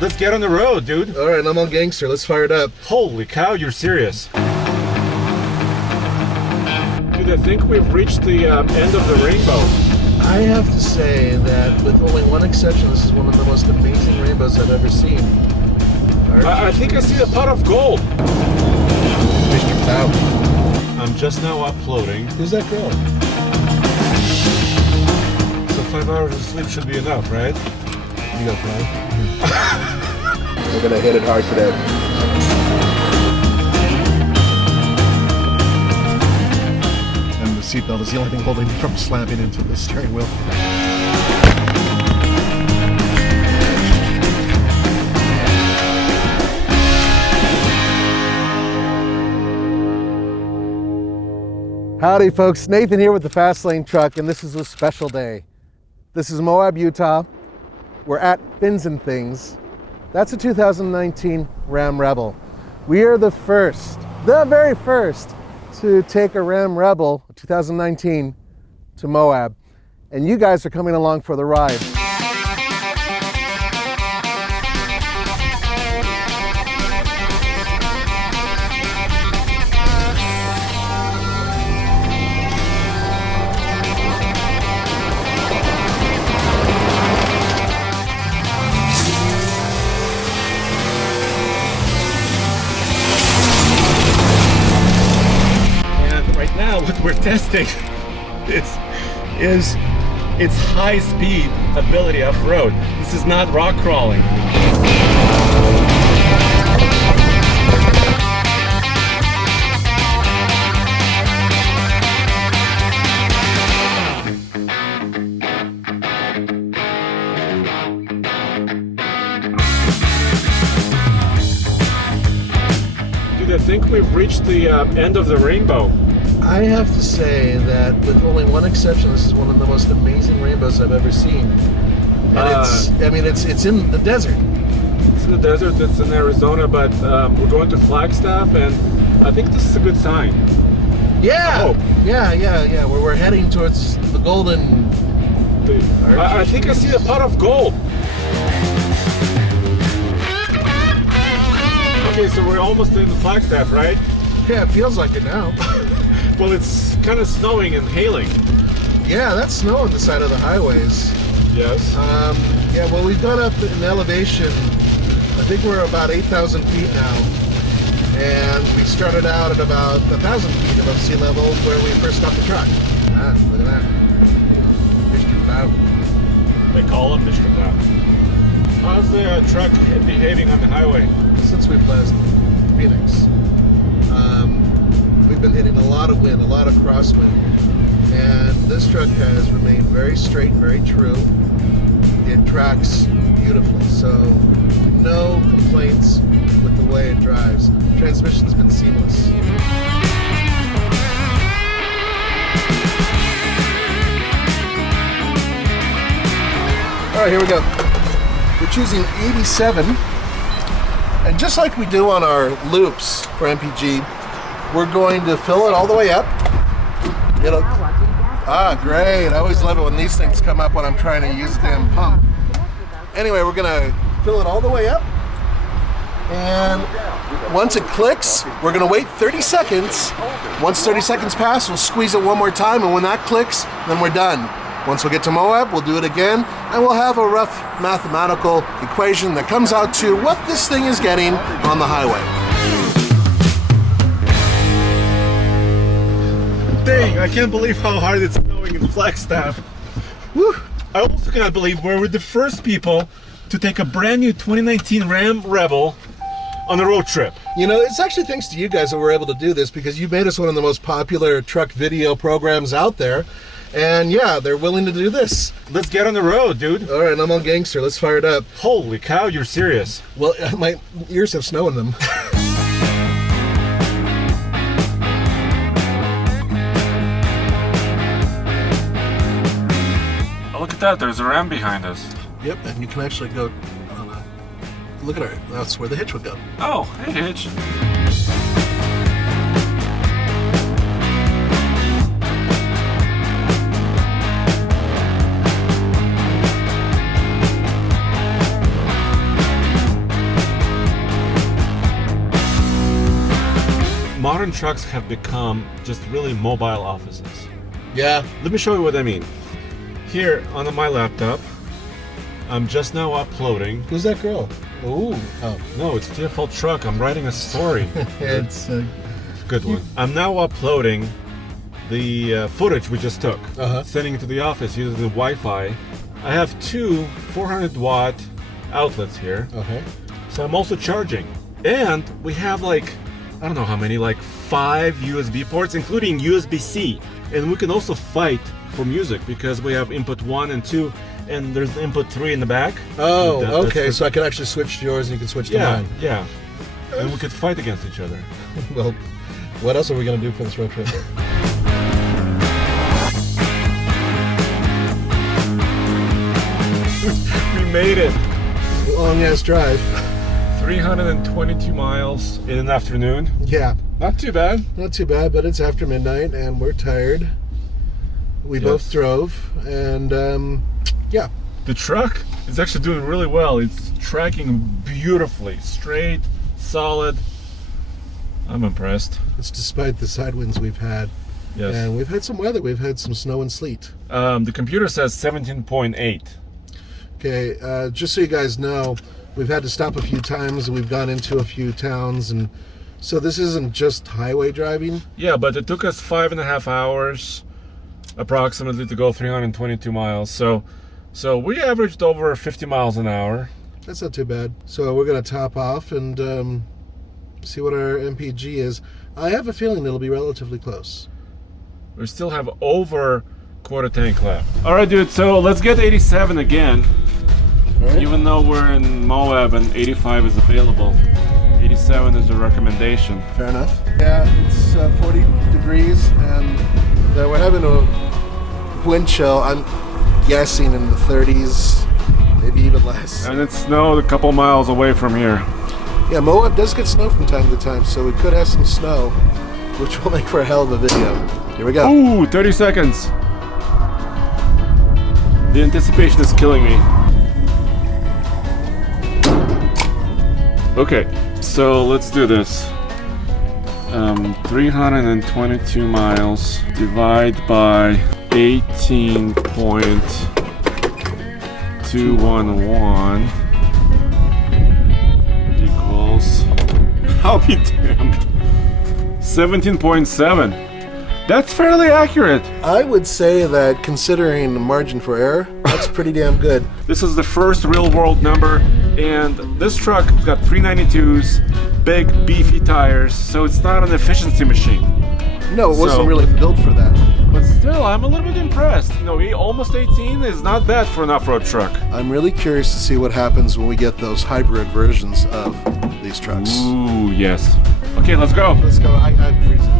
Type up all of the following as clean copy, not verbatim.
Let's get on the road, dude. All right, I'm on gangster. Let's fire it up. Holy cow, you're serious. Dude, I think we've reached the end of the rainbow. I have to say that with only one exception, this is one of the most amazing rainbows I've ever seen. I think I see a pot of gold. Mr. Cloud. I'm just now uploading. Who's that girl? So 5 hours of sleep should be enough, right? You got 5? We're gonna hit it hard today. And the seatbelt is the only thing holding me from slamming into the steering wheel. Howdy folks, Nathan here with the Fast Lane Truck, and this is a special day. This is Moab, Utah. We're at Fins and Things. That's a 2019 Ram Rebel. We are the very first to take a Ram Rebel 2019 to Moab. And you guys are coming along for the ride. What we're testing is its high speed ability off-road. This is not rock crawling. Dude, I think we've reached the end of the rainbow. I have to say that with only one exception, this is one of the most amazing rainbows I've ever seen. And it's in the desert. It's in the desert, it's in Arizona, but we're going to Flagstaff, and I think this is a good sign. Yeah, yeah. We're heading towards the golden... I think I see a pot of gold. Okay, so we're almost in Flagstaff, right? Yeah, it feels like it now. Well, it's kind of snowing and hailing. Yeah, that's snow on the side of the highways. Yes. Yeah, well, we've gone up in elevation. I think we're about 8,000 feet now. And we started out at about 1,000 feet above sea level where we first stopped the truck. Ah, look at that. Mr. Cloud. They call him Mr. Cloud. How's the truck behaving on the highway? Since we've left Phoenix. We've been hitting a lot of wind, a lot of crosswind, and this truck has remained very straight and very true. It tracks beautifully, so no complaints with the way it drives. Transmission's been seamless. All right, here we go. We're choosing 87, and just like we do on our loops for MPG, we're going to fill it all the way up. Great. I always love it when these things come up when I'm trying to use the damn pump. Anyway, we're gonna fill it all the way up. And once it clicks, we're gonna wait 30 seconds. Once 30 seconds pass, we'll squeeze it one more time, and when that clicks, then we're done. Once we get to Moab, we'll do it again, and we'll have a rough mathematical equation that comes out to what this thing is getting on the highway. Dang, I can't believe how hard it's snowing in Flagstaff. Woo. I also cannot believe we're the first people to take a brand new 2019 Ram Rebel on a road trip. You know, it's actually thanks to you guys that we're able to do this, because you made us one of the most popular truck video programs out there. And yeah, they're willing to do this. Let's get on the road, dude. All right, I'm on gangster. Let's fire it up. Holy cow, you're serious. Well, my ears have snow in them. Look at that, there's a Ram behind us. Yep, and you can actually go on a... Look at her, that's where the hitch would go. Oh, hey Hitch. modern trucks have become just really mobile offices. Yeah. Let me show you what I mean. Here on my laptop, I'm just now uploading. Who's that girl? Ooh. Oh. No, it's TFL truck. I'm writing a story. It's Good one. I'm now uploading the footage we just took, sending it to the office using the Wi-Fi. I have two 400-watt outlets here. Okay. So I'm also charging. And we have like, I don't know how many, like 5 USB ports, including USB-C. And we can also fight for music because we have input 1 and 2, and there's input 3 in the back. Oh, okay. So I can actually switch to yours and you can switch to mine. Yeah. And we could fight against each other. Well, what else are we going to do for this road trip? We made it. Long ass drive. 322 miles in an afternoon. Yeah. Not too bad. Not too bad, but it's after midnight and we're tired. We both drove, and yeah. The truck is actually doing really well. It's tracking beautifully, straight, solid. I'm impressed. It's despite the side winds we've had. Yes. And we've had some weather. We've had some snow and sleet. The computer says 17.8. Okay, just so you guys know, we've had to stop a few times. We've gone into a few towns, and so this isn't just highway driving. Yeah, but it took us 5.5 hours approximately to go 322 miles. So we averaged over 50 miles an hour. That's not too bad. So we're going to top off and see what our MPG is. I have a feeling it'll be relatively close. We still have over quarter tank left. All right, dude, so let's get 87 again. All right. Even though we're in Moab and 85 is available, 87 is the recommendation. Fair enough. Yeah, it's 40 degrees and we're having a wind chill. I'm guessing in the 30s, maybe even less. And it snowed a couple miles away from here. Yeah, Moab does get snow from time to time, so we could have some snow, which will make for a hell of a video. Here we go. Ooh, 30 seconds. The anticipation is killing me. Okay, so let's do this. 322 miles divide by 18.211 equals, I'll be damned, 17.7. That's fairly accurate. I would say that considering the margin for error, that's pretty damn good. This is the first real world number, and this truck's got 392s, big beefy tires, so it's not an efficiency machine. No, it wasn't really built for that. But still, I'm a little bit impressed. You know, almost 18 is not bad for an off-road truck. I'm really curious to see what happens when we get those hybrid versions of these trucks. Ooh, yes. Okay, let's go. Let's go. I'm freezing.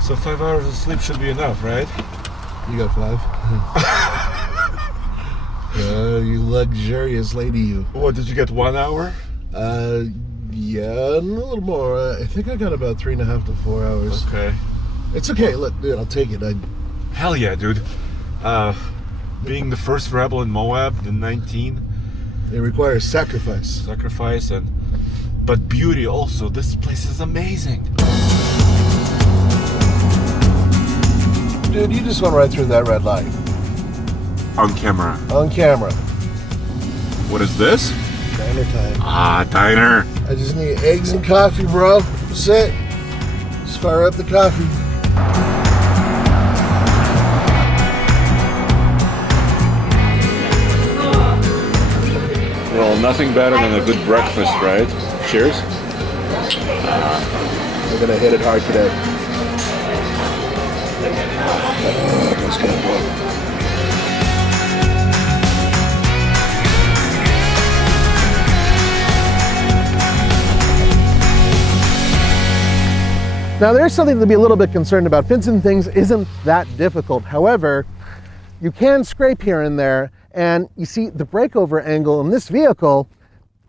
So 5 hours of sleep should be enough, right? You got 5. You luxurious lady, you. What, did you get 1 hour? Yeah, a little more. I think I got about 3.5 to 4 hours. Okay. It's okay. Look, dude, I'll take it. Hell yeah, dude. Being the first rebel in Moab in 19. It requires sacrifice. Sacrifice but beauty also. This place is amazing. Dude, you just went right through that red light. On camera. On camera. What is this? Diner time. Ah, diner. I just need eggs and coffee, bro. That's it. Just fire up the coffee. Well, nothing better than a good breakfast, right? Cheers. We're gonna hit it hard today. That's good, boy. Now there's something to be a little bit concerned about. Fencing things isn't that difficult. However, you can scrape here and there, and you see the breakover angle in this vehicle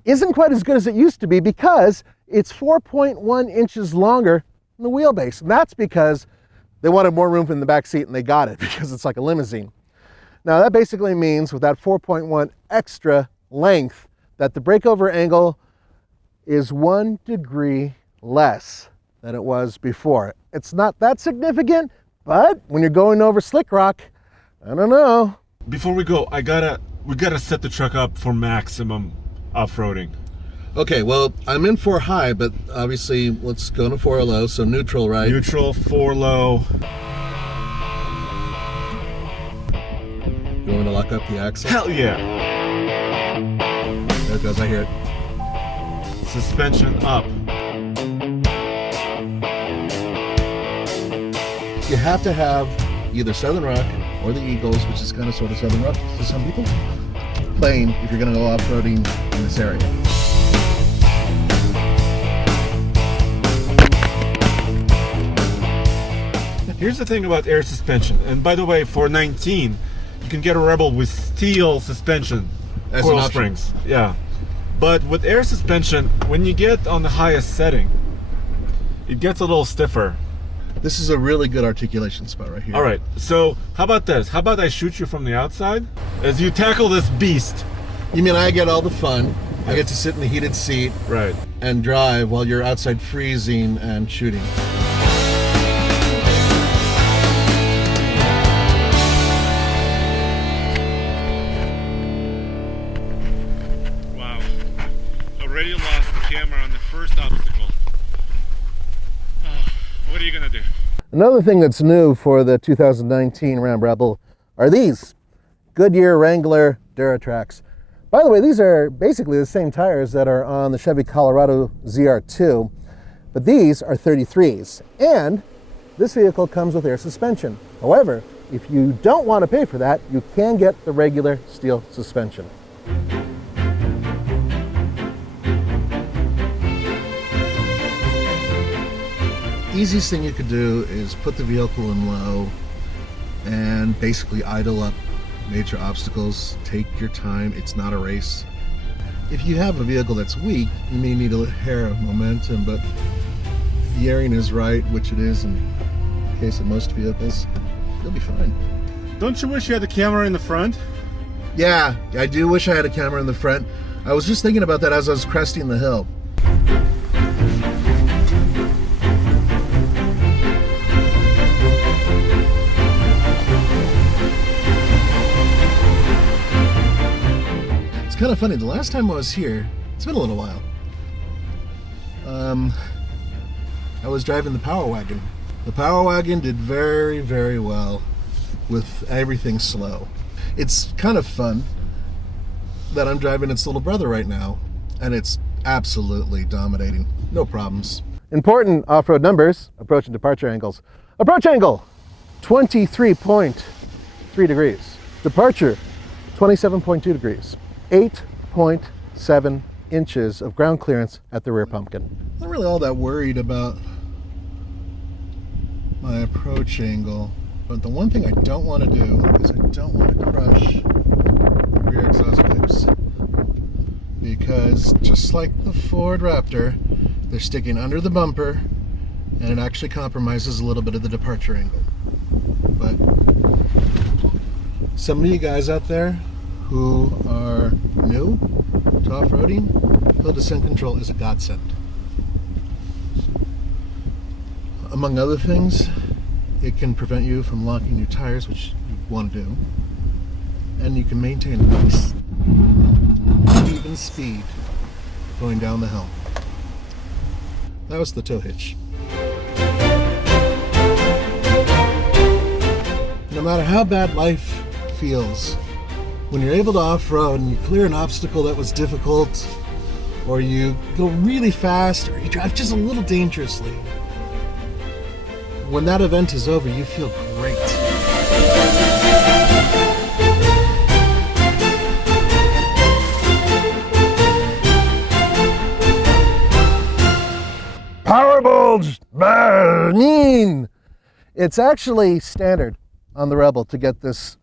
isn't quite as good as it used to be because it's 4.1 inches longer than the wheelbase. And that's because they wanted more room in the back seat and they got it because it's like a limousine. Now that basically means with that 4.1 extra length that the breakover angle is 1 degree less than it was before. It's not that significant, but when you're going over Slickrock, I don't know. Before we go, we gotta set the truck up for maximum off-roading. Okay, well, I'm in 4 high, but obviously let's go to 4 low, so neutral, right? Neutral, 4 low. You want me to lock up the axle? Hell yeah. There it goes, I hear it. Suspension up. You have to have either Southern Rock or the Eagles, which is kind of sort of Southern Rock to some people, plane if you're going to go off-roading in this area. Here's the thing about air suspension, and by the way, for 19, you can get a Rebel with steel suspension, As coil an option. springs. Yeah, but with air suspension, when you get on the highest setting, it gets a little stiffer. This is a really good articulation spot right here. All right, so how about this? How about I shoot you from the outside as you tackle this beast? You mean I get all the fun, I get to sit in the heated seat Right. and drive while you're outside freezing and shooting. Wow. Already lost the camera on the first obstacle. What are you gonna do? Another thing that's new for the 2019 Ram Rebel are these Goodyear Wrangler Duratrax. By the way, these are basically the same tires that are on the Chevy Colorado ZR2, but these are 33s, and this vehicle comes with air suspension. However, if you don't want to pay for that, you can get the regular steel suspension. Easiest thing you could do is put the vehicle in low and basically idle up major obstacles. Take your time, it's not a race. If you have a vehicle that's weak, you may need a hair of momentum, but if the airing is right, which it is in the case of most vehicles, you'll be fine. Don't you wish you had the camera in the front? Yeah, I do wish I had a camera in the front. I was just thinking about that as I was cresting the hill. It's kind of funny, the last time I was here, it's been a little while, I was driving the Power Wagon. The Power Wagon did very, very well with everything slow. It's kind of fun that I'm driving its little brother right now, and it's absolutely dominating. No problems. Important off-road numbers, approach and departure angles. Approach angle, 23.3 degrees. Departure, 27.2 degrees. 8.7 inches of ground clearance at the rear pumpkin. I'm not really all that worried about my approach angle, but the one thing I don't want to do is I don't want to crush the rear exhaust pipes, because just like the Ford Raptor, they're sticking under the bumper and it actually compromises a little bit of the departure angle. But some of you guys out there who are new to off-roading, hill descent control is a godsend. Among other things, it can prevent you from locking your tires, which you want to do, and you can maintain a nice even speed going down the hill. That was the tow hitch. No matter how bad life feels, when you're able to off-road and you clear an obstacle that was difficult, or you go really fast, or you drive just a little dangerously, when that event is over, you feel great. Power bulge, bad. It's actually standard on the Rebel to get this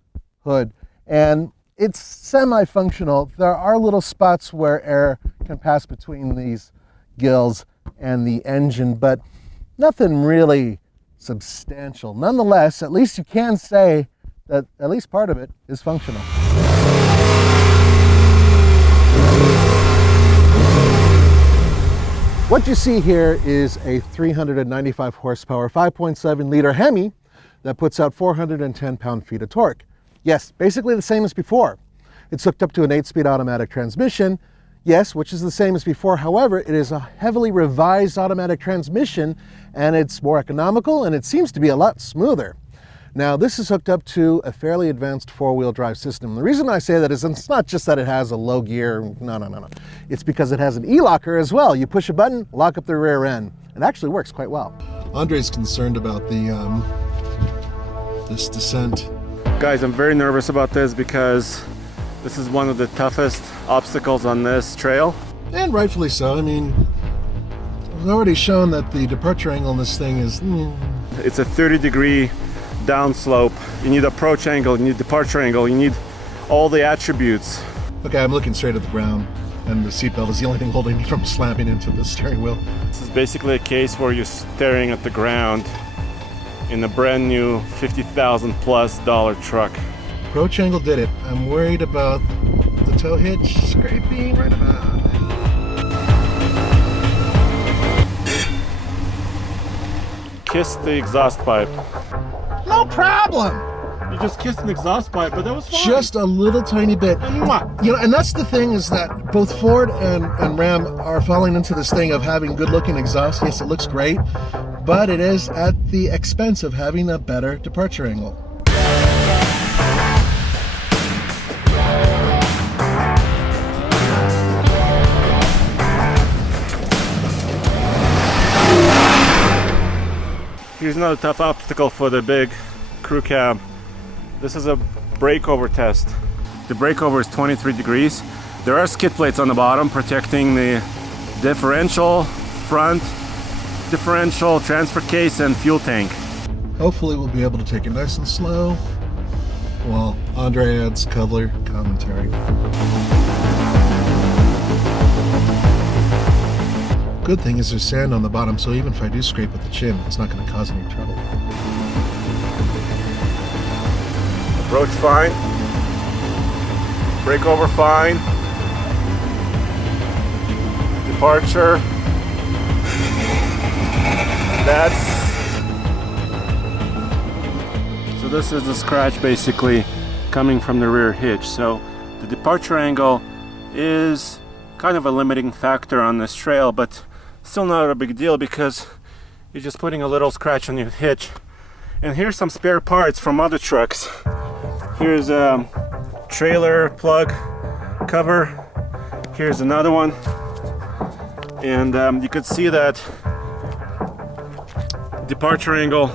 hood, and it's semi-functional. There are little spots where air can pass between these gills and the engine, but nothing really substantial. Nonetheless, at least you can say that at least part of it is functional. What you see here is a 395 horsepower, 5.7 liter Hemi that puts out 410 pound-feet of torque. Yes, basically the same as before. It's hooked up to an 8-speed automatic transmission, yes, which is the same as before. However, it is a heavily revised automatic transmission, and it's more economical, and it seems to be a lot smoother. Now, this is hooked up to a fairly advanced four-wheel drive system. The reason I say that is it's not just that it has a low gear, no. It's because it has an e-locker as well. You push a button, lock up the rear end. It actually works quite well. Andre's concerned about this descent. Guys, I'm very nervous about this because this is one of the toughest obstacles on this trail. And rightfully so. I mean, I've already shown that the departure angle on this thing is... It's a 30-degree downslope. You need approach angle, you need departure angle, you need all the attributes. Okay, I'm looking straight at the ground, and the seatbelt is the only thing holding me from slamming into the steering wheel. This is basically a case where you're staring at the ground in a brand new $50,000+ truck. Approach angle did it. I'm worried about the tow hitch scraping right about. Kiss the exhaust pipe. No problem. You just kissed an exhaust pipe, but that was fine. Just a little tiny bit. Mwah. You know, and that's the thing, is that both Ford and Ram are falling into this thing of having good-looking exhaust. Yes, it looks great, but it is at the expense of having a better departure angle. Here's another tough obstacle for the big crew cab. This is a breakover test. The breakover is 23 degrees. There are skid plates on the bottom protecting the differential, front differential, transfer case, and fuel tank. Hopefully we'll be able to take it nice and slow while Andre adds color commentary. Good thing is there's sand on the bottom, so even if I do scrape with the chin, it's not going to cause any trouble. Approach fine. Breakover fine. Departure. So this is the scratch basically coming from the rear hitch. So the departure angle is kind of a limiting factor on this trail, but still not a big deal because you're just putting a little scratch on your hitch. And here's some spare parts from other trucks. Here's a trailer plug cover. Here's another one. And you could see that departure angle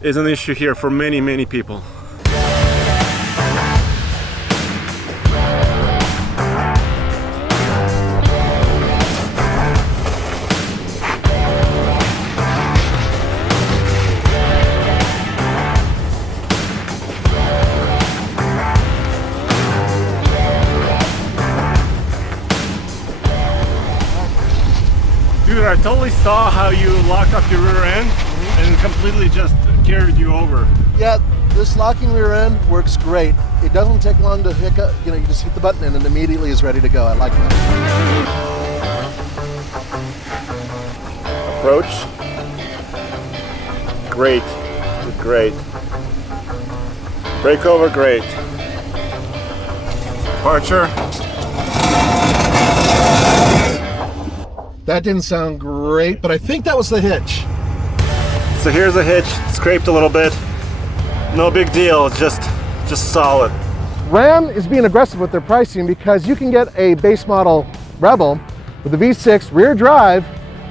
is an issue here for many people. Dude, I totally saw how you locked up your rear end and completely just carried you over. Yeah, this locking rear end works great. It doesn't take long to hook up. You know, you just hit the button and it immediately is ready to go. I like that. Approach. Great. Great. Breakover, great. Departure. That didn't sound great, but I think that was the hitch. So here's a hitch, scraped a little bit. No big deal, it's just solid. Ram is being aggressive with their pricing because you can get a base model Rebel with a V6 rear drive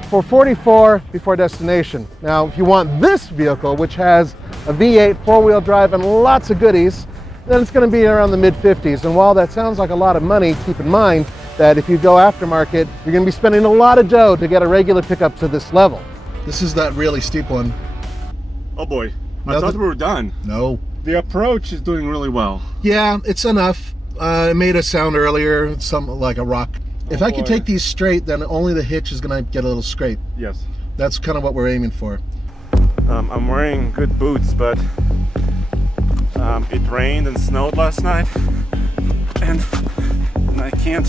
for $44,000 before destination. Now, if you want this vehicle, which has a V8 four-wheel drive and lots of goodies, then it's going to be around the mid-50s. And while that sounds like a lot of money, keep in mind that if you go aftermarket, you're going to be spending a lot of dough to get a regular pickup to this level. This is that really steep one. Oh boy, I Nothing- thought we were done. No. The approach is doing really well. Yeah, it's enough. It made a sound earlier, something like a rock. If I could boy. take these straight, then only the hitch is gonna get a little scrape. Yes. That's kind of what we're aiming for. I'm wearing good boots, but it rained and snowed last night, and I can't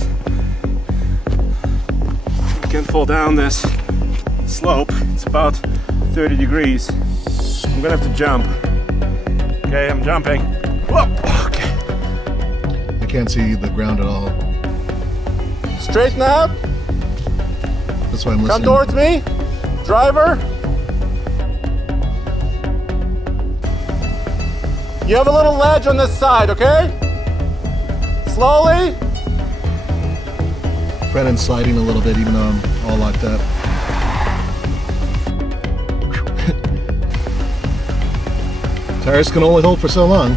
fall down this slope. It's about 30 degrees. I'm gonna have to jump. Okay, I'm jumping. Whoa, okay. I can't see the ground at all. Straighten out. That's why I'm Come listening. towards me, driver. You have a little ledge on this side, okay? Slowly. Brennan's sliding a little bit, even though I'm all locked up. Tires can only hold for so long.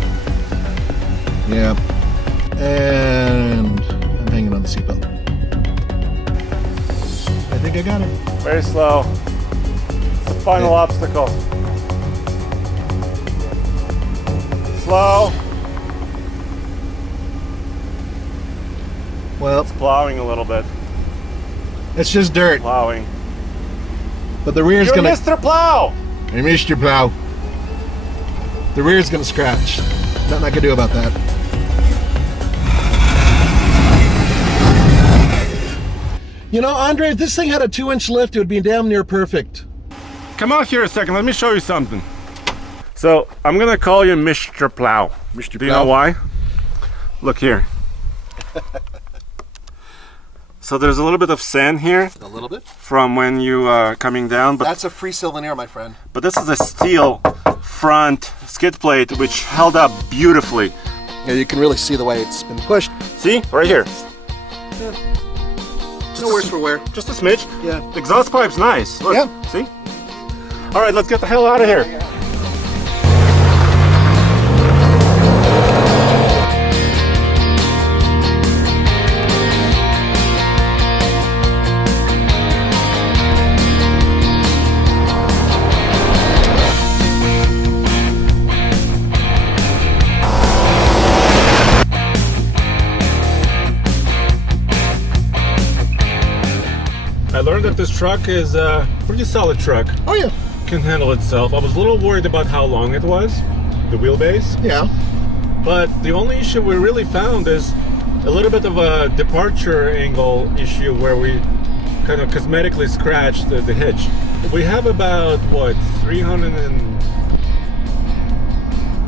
Yeah. And I'm hanging on the seatbelt. I think I got it. Very slow. It's the final Yeah. obstacle. Slow. Well, Plowing a little bit. it's just dirt, Plowing. but the rear's You're gonna. Mr. Plow. I missed your plow. The rear's gonna scratch. Nothing I can do about that. You know, Andre, if this thing had a 2-inch lift, it would be damn near perfect. Come out here a second. Let me show you something. So I'm gonna call you Mr. Plow. Mr. Do you know why? Look here. So there's a little bit of sand here A little bit. from when you coming down, but That's a free cylinder, my friend. this is a steel front skid plate which held up beautifully. Yeah, you can really see the way it's been pushed. See, right here. No worse for wear. Just a smidge. Yeah. The exhaust pipe's nice. Look, Yeah. see? All right, let's get the hell out of here. I learned that this truck is a pretty solid truck. Oh, yeah. Can handle itself. I was a little worried about how long it was, the wheelbase. Yeah. But the only issue we really found is a little bit of a departure angle issue where we kind of cosmetically scratched the hitch. We have about, what, 300 and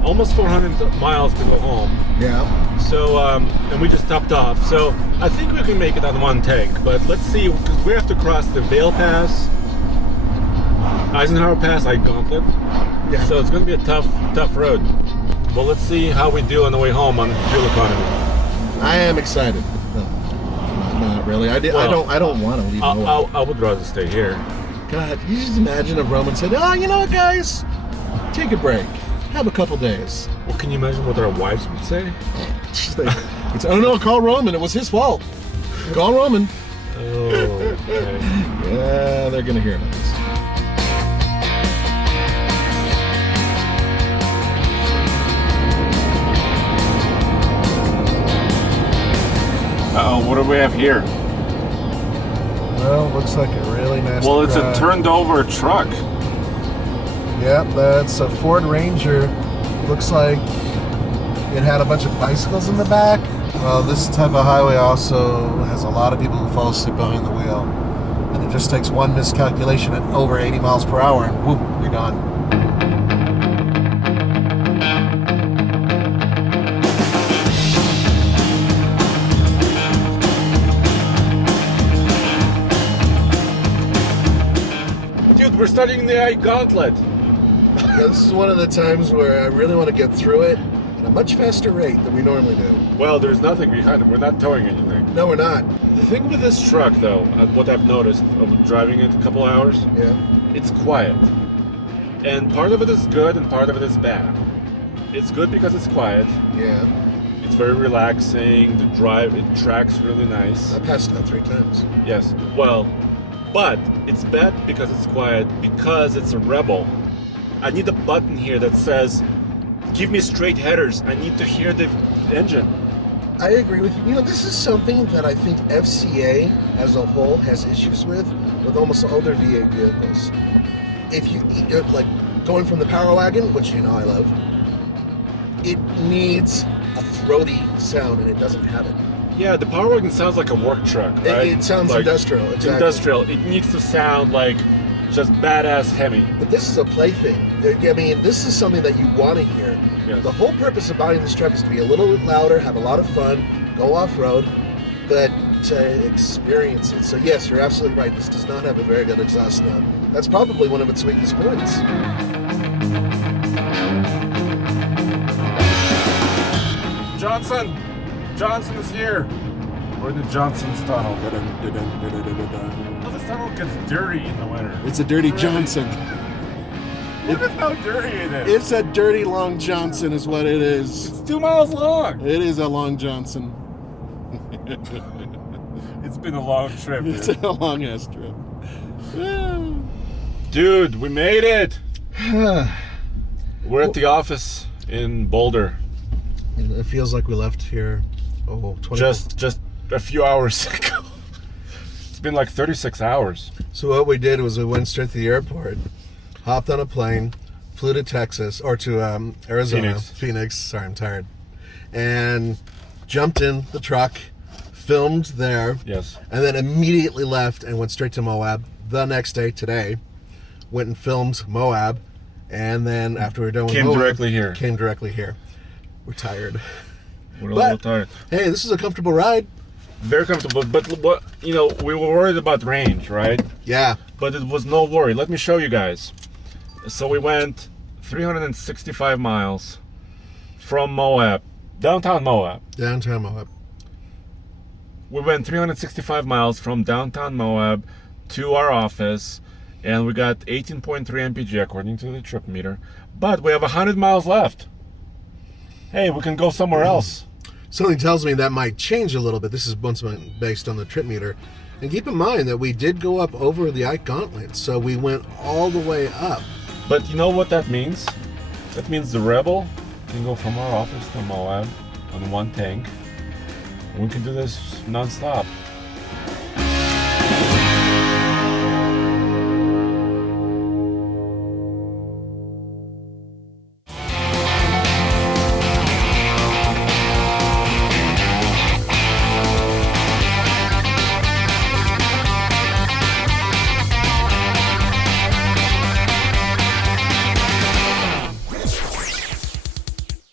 almost 400 miles to go home. Yeah. So, and we just topped off. So I think we can make it on one tank, but let's see, because we have to cross the Vale Pass, Eisenhower Pass, like Gauntlet. Yeah. So it's going to be a tough road. Well, let's see how we do on the way home on fuel economy. I am excited. No, not really. I don't want to leave Moab. I would rather stay here. God, you just imagine if Roman said, "Oh, you know what, guys? Take a break. Have a couple days." Well, can you imagine what our wives would say? She's like, "Oh no, call Roman. It was his fault. Call Roman." Oh, okay. Yeah, they're gonna hear about this. Uh-oh, what do we have here? Well, looks like a really nasty. Well, it's a drive. turned over truck. Yep, that's a Ford Ranger. Looks like it had a bunch of bicycles in the back. Well, this type of highway also has a lot of people who fall asleep behind the wheel. And it just takes one miscalculation at over 80 miles per hour and whoop, you're gone. Dude, we're studying the Gauntlet. Yeah, this is one of the times where I really want to get through it at a much faster rate than we normally do. Well, there's nothing behind it. We're not towing anything. No, we're not. The thing with this truck, though, what I've noticed of driving it a couple hours, Yeah. it's quiet. And part of it is good and part of it is bad. It's good because it's quiet. Yeah. It's very relaxing. The drive, it tracks really nice. I passed out 3 times. Yes. Well, But it's bad because it's quiet, because it's a Rebel. I need a button here that says, give me straight headers. I need to hear the engine. I agree with you. You know, this is something that I think FCA as a whole has issues with almost all their V8 vehicles. If you, like, going from the Power Wagon, which you know I love, it needs a throaty sound, and it doesn't have it. Yeah, the Power Wagon sounds like a work truck, right? It sounds like industrial, exactly. Industrial. It needs to sound like just badass heavy. But this is a plaything. I mean, this is something that you want to hear. Yes. The whole purpose of buying this truck is to be a little bit louder, have a lot of fun, go off-road, but to experience it. So yes, you're absolutely right. This does not have a very good exhaust note. That's probably one of its weakest points. Johnson is here. We're in the Johnson's tunnel. Oh, this tunnel gets dirty in the winter. It's a dirty Johnson. Look at how dirty it is. It's a dirty long Johnson is what it is. It's 2 miles long. It is a long Johnson. It's been a long trip. It's a long ass trip. Dude, we made it. We're at the office in Boulder. It feels like we left here 20 just a few hours ago. It's been like 36 hours. So what we did was we went straight to the airport, hopped on a plane, flew to Texas, or to Arizona, Phoenix, sorry, I'm tired, and jumped in the truck, filmed there, yes, and then immediately left and went straight to Moab. The next day, today, went and filmed Moab, and then after we were done with Moab, came directly here. We're tired. We're a little tired. Hey, this is a comfortable ride. Very comfortable, but what, you know, we were worried about range, right? Yeah. But it was no worry. Let me show you guys. So we went 365 miles from Moab, downtown Moab. Downtown Moab. We went 365 miles from downtown Moab to our office, and we got 18.3 mpg according to the trip meter. But we have 100 miles left. Hey, we can go somewhere else. Something tells me that might change a little bit. This is once again based on the trip meter. And keep in mind that we did go up over the Gauntlet, so we went all the way up. But you know what that means? That means the Rebel can go from our office to Moab on one tank. We can do this non-stop.